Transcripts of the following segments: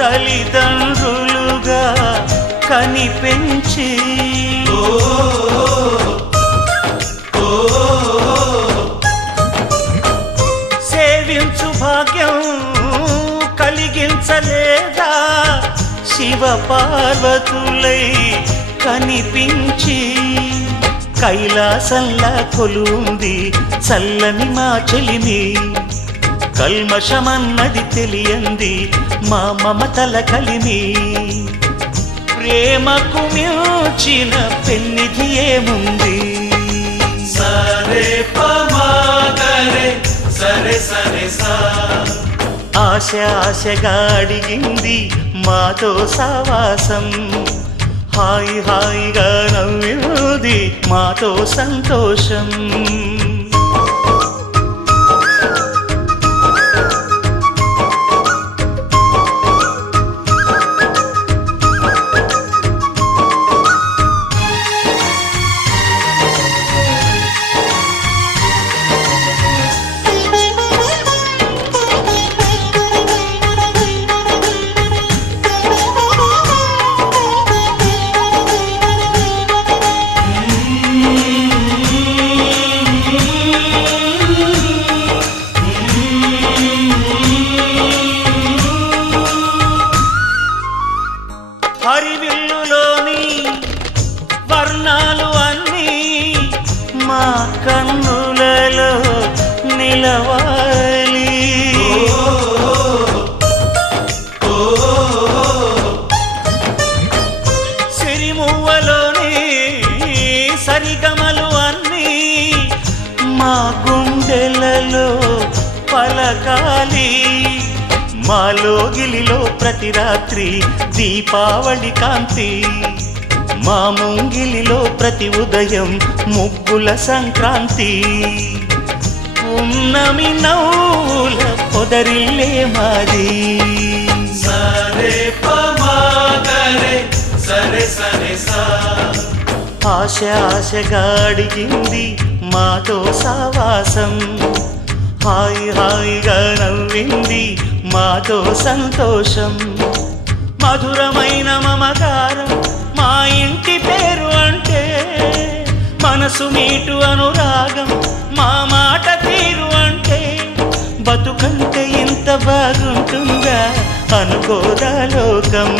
తల్లిదండ్రులుగా కనిపెంచి సేవించు భాగ్యం కలిగించలేదా శివ పార్వతులై కనిపించి కైలాసంలా కొలుంది చల్లని మా చెలిమి కల్మషమన్నది తెలియంది మా మమతల కలిమి ప్రేమకు మించిన పెన్నిధి ఏముంది సరే పమాగరే సరే సరే సా ఆశ ఆశగా అడిగింది మాతో సావాసం హాయి హాయిగా నవ్వింది మాతో సంతోషం హరివిల్లులోని వర్ణాలు అన్నీ మా కన్నులలో నిలవాలి సిరిమువ్వలోని సరిగమలు అన్నీ మా గుండెలలో పలకాలి మాలో గిలిలో ప్రతి రాత్రి దీపావళి కాంతి మా ముంగిలిలో ప్రతి ఉదయం ముగ్గుల సంక్రాంతి ఉన్నమి నవ్వుల పొదరిల్లే మాది సరే పమాగరే సరే సరే సా ఆశ ఆశగా అడిగింది మాతో సావాసం హాయి హాయిగా నవ్వింది మాతో సంతోషం మధురమైన మమకారం మా ఇంటి పేరు అంటే మనసు మీటు అనురాగం మా మాట తీరు అంటే బతుకంటే ఇంత బాగుంటుందా అనుకోదా లోకం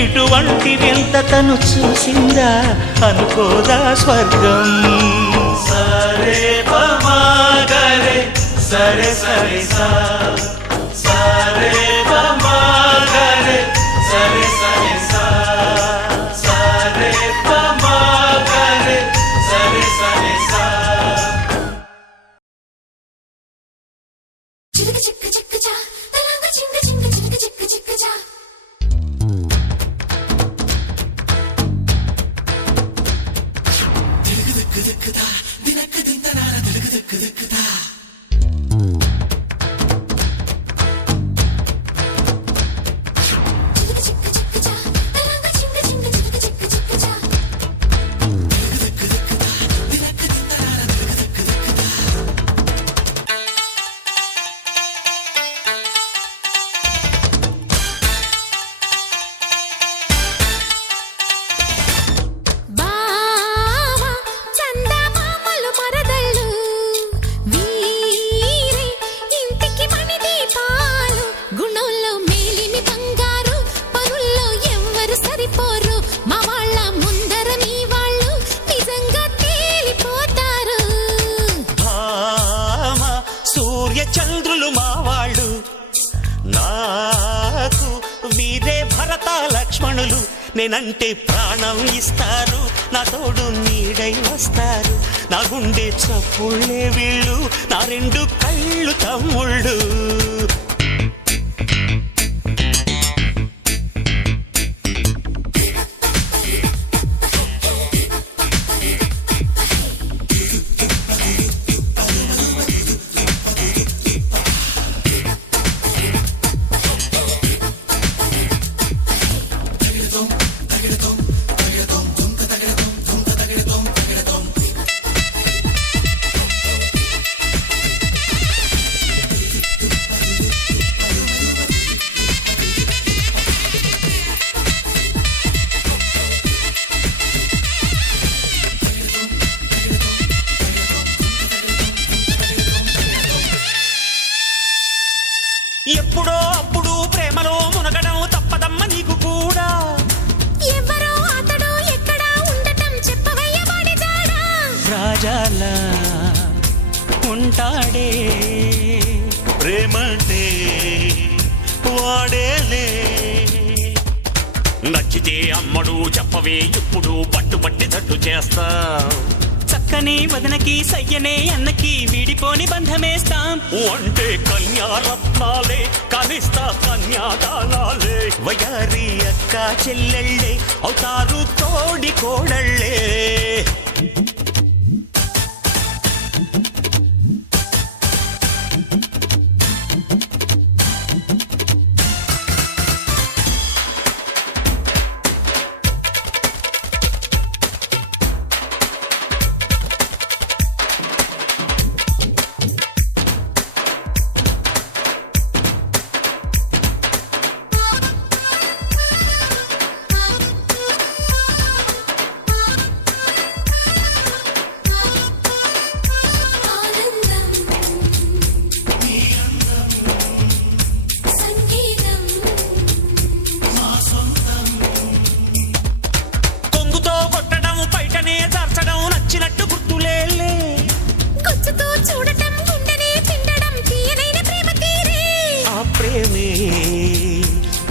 ఇటువంటి వింత తను చూసిందా అనుకోదా స్వర్గం సరే పమాగరే సరే సరే సా సరే పమాగరే సరే సరే సా సరే పమాగరే సరే సరే సా చిక్క చిక్క చిక్క చా తరంగ చింగ చింగ చిక్క చిక్క చిక్క చా దిక్ దిక్ దిక్ దా దినక్ దింతనార దిక్ దిక్ దిక్ దా చంద్రులు మా వాళ్ళు నాకు వీరే భరత లక్ష్మణులు నేనంటే ప్రాణం ఇస్తారు నా తోడు నీడై వస్తారు నా గుండె చప్పుళ్ళే వీళ్ళు నా రెండు కళ్ళు తమ్ముళ్ళు రాజాలా ఉంటాడే ప్రేమంటే వాడేలే నచ్చితే అమ్మడు చెప్పవే ఇప్పుడు పట్టుబట్టి తట్టు చేస్తా చక్కని వదనకి సయ్యనే అన్నకి వీడిపోని బంధమేస్తాం అంటే కన్యారత్నాలే కనిస్తా కన్యాదానాలే వయారి అక్క చెల్లెళ్ళే అవుతారు తోడి కోడళ్ళే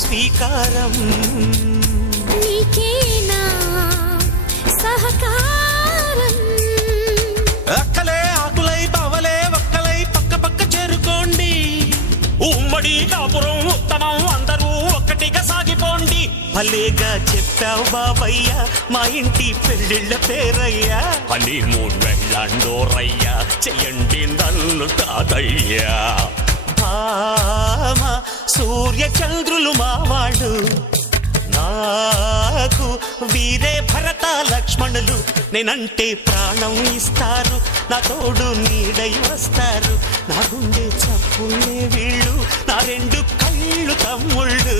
స్వీకారం నీకేనా సహకారం అక్కలే ఆకులై బావలే ఒక్కలై పక్క పక్క చేరుకోండి ఉమ్మడి కాపురం ఉత్తమం అందరూ ఒక్కటిగా సాగిపోండి భలేగా చెప్పావు బాబయ్య మా ఇంటి పెళ్ళిళ్ళ పేరయ్యా హనీమూన్ వెళ్ళండోరయ్యా చెయ్యండి నన్ను తాతయ్యా భామ సూర్య చంద్రులు మావాళ్ళు నాకు వీరే భరత లక్ష్మణులు నేనంటే ప్రాణం ఇస్తారు నా తోడు నీడై వస్తారు నా గుండె చప్పుళ్ళే వీళ్ళు నా రెండు కళ్ళు తమ్ముళ్ళు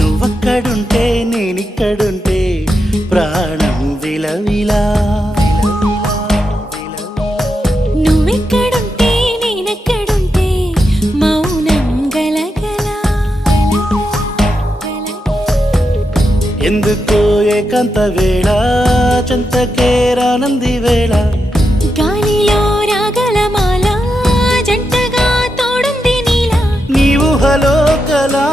నువ్వక్కడుంటే నేనిక్కడుంటే ప్రాణం విలవిలా. నువ్వెక్కడుంటే నేనెక్కడుంటే మౌనం గలగల. ఎందుకో ఏకాంత వేళ చెంతకే రానంది వేళ. గాలిలో రాగలమాల జంటగా తోడుంది నీలా. నీ ఊహలో కలా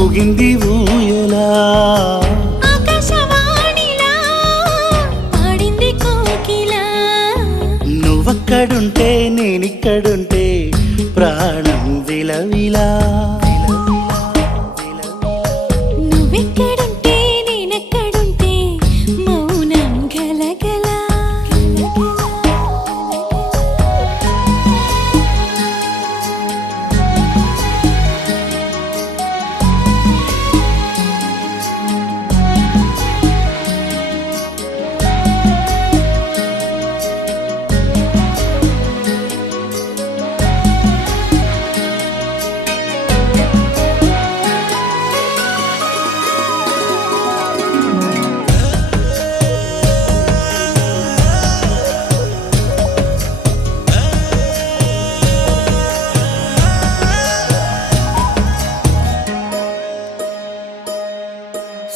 ఊగింది ఊయలా. ఆకాశవాణిలా పాడింది కోకిలా. నువ్వక్కడుంటే నేనిక్కడుంటే ప్రాణం విలవిలా. నువ్వెక్కడుంటే నేనెక్కడుంటే మౌనం గలగల.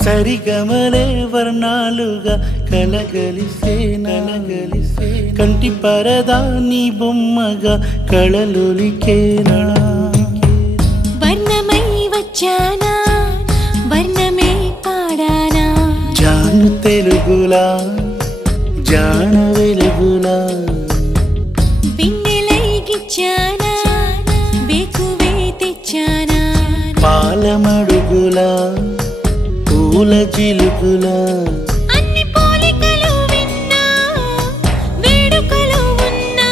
సరిగమలే వర్ణాలుగా కలగలిసే నలగలిసే. కంటి పరదా నీ బొమ్మగా కళలొలికేనా. వర్ణమై వచ్చానా వర్ణమే పాడానా. జాను తెలుగులా జాన వెలుగులా. బిన్నెలై గిచ్చానా బేకువే తెచ్చానా. పాలమడుగులా పూల జిలుగులా. అన్ని పోలికలు విన్నా వేడుకలు ఉన్నా.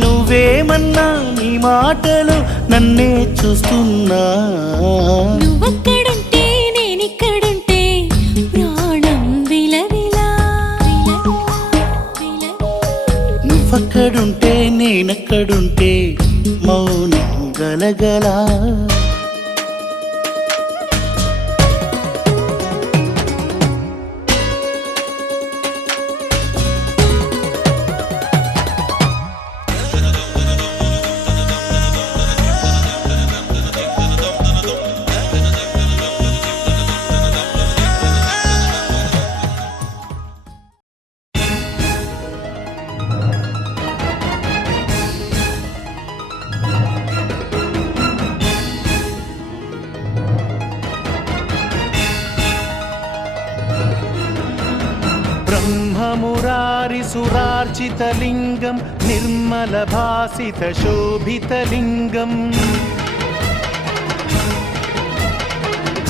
నువ్వేమన్నా నీ మాటలు నన్నే చూస్తున్నా. నువ్వక్కడుంటే నేనిక్కడుంటే ప్రాణం విలవిలా. నువ్వక్కడుంటే నేనక్కడుంటే మౌనం గలగలా. ब्रह्ममुरारिसुरार्चितलिङ्गं निर्मलभासितशोभितलिङ्गम्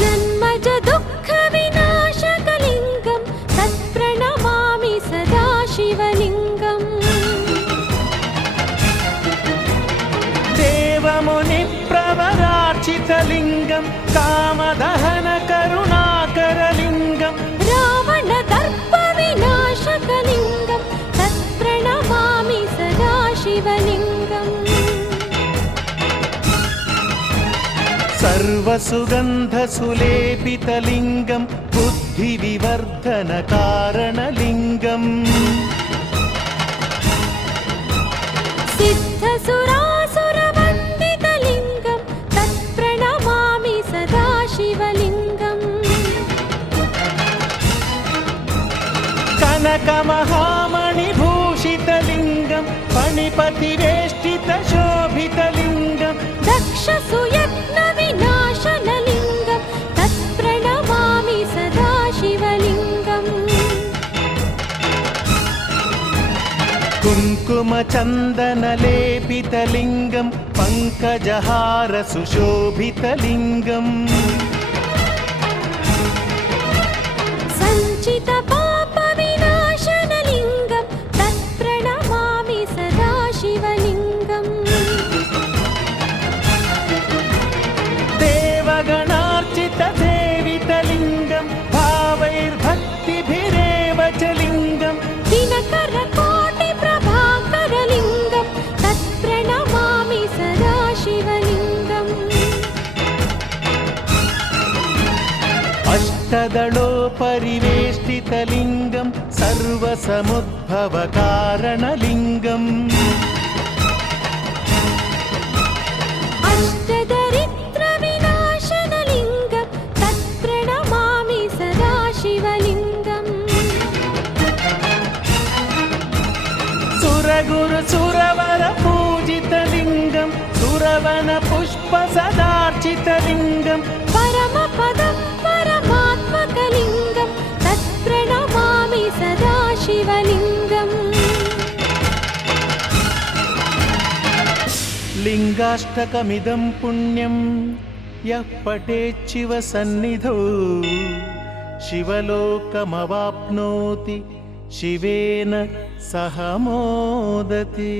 जन्मज दुःख विनाशकलिङ्गं तत्प्रणमामि सदा शिवलिङ्गम्. देवमुनिप्रवरार्चितलिङ्गं कामदहनकरुणाकरलिङ्गं रावणदर्पविनाशकलिङ्गं तत्प्रणमामि सदा शिवलिङ्गम्. सर्वसुगन्धसुलेपितलिङ्गं बुद्धिविवर्धनकारणलिङ्गम् सिद्धसुरासुरवन्दितलिङ्गं तत्प्रणमामि सदा शिवलिङ्गम्. कनकमहामणिभूषितलिङ्गं फणिपतिवेष्टितशोभितलिङ्गं दक्षसुयत्नविनाशनलिङ्गं तत्प्रणमामि सदा शिवलिङ्गम्. कुङ्कुम చందనలేపితలింగం పంకజహార సుశోభితలింగం సంచిత పాప వినాశనలింగం తత్ప్రణమామి సదా శివలింగం దేవగణార్చిత సేవితలింగం భావైర్భక్తిభిరేవ చ లింగం దినకర కోటి ప్రభాకరలింగం తత్ప్రణమామి సదా శివలింగం అష్టదళోపరివేష్టితలింగం సర్వసముద్భవకారణలింగం అష్టదరిద్ర వినాశనలింగం తత్ప్రణమామి సదా శివలింగం సురగురు సురవర పూజితలింగం సురవన పుష్ప సదార్చితలింగం పరమపదం పరమాత్మకలింగం తత్ప్రణమామి సదా శివలింగం లింగాష్టకమిదం పుణ్యం యః పఠేచ్చివ సన్నిధౌ శివలోకమవాప్నోతి శివేన సహ మోదతి.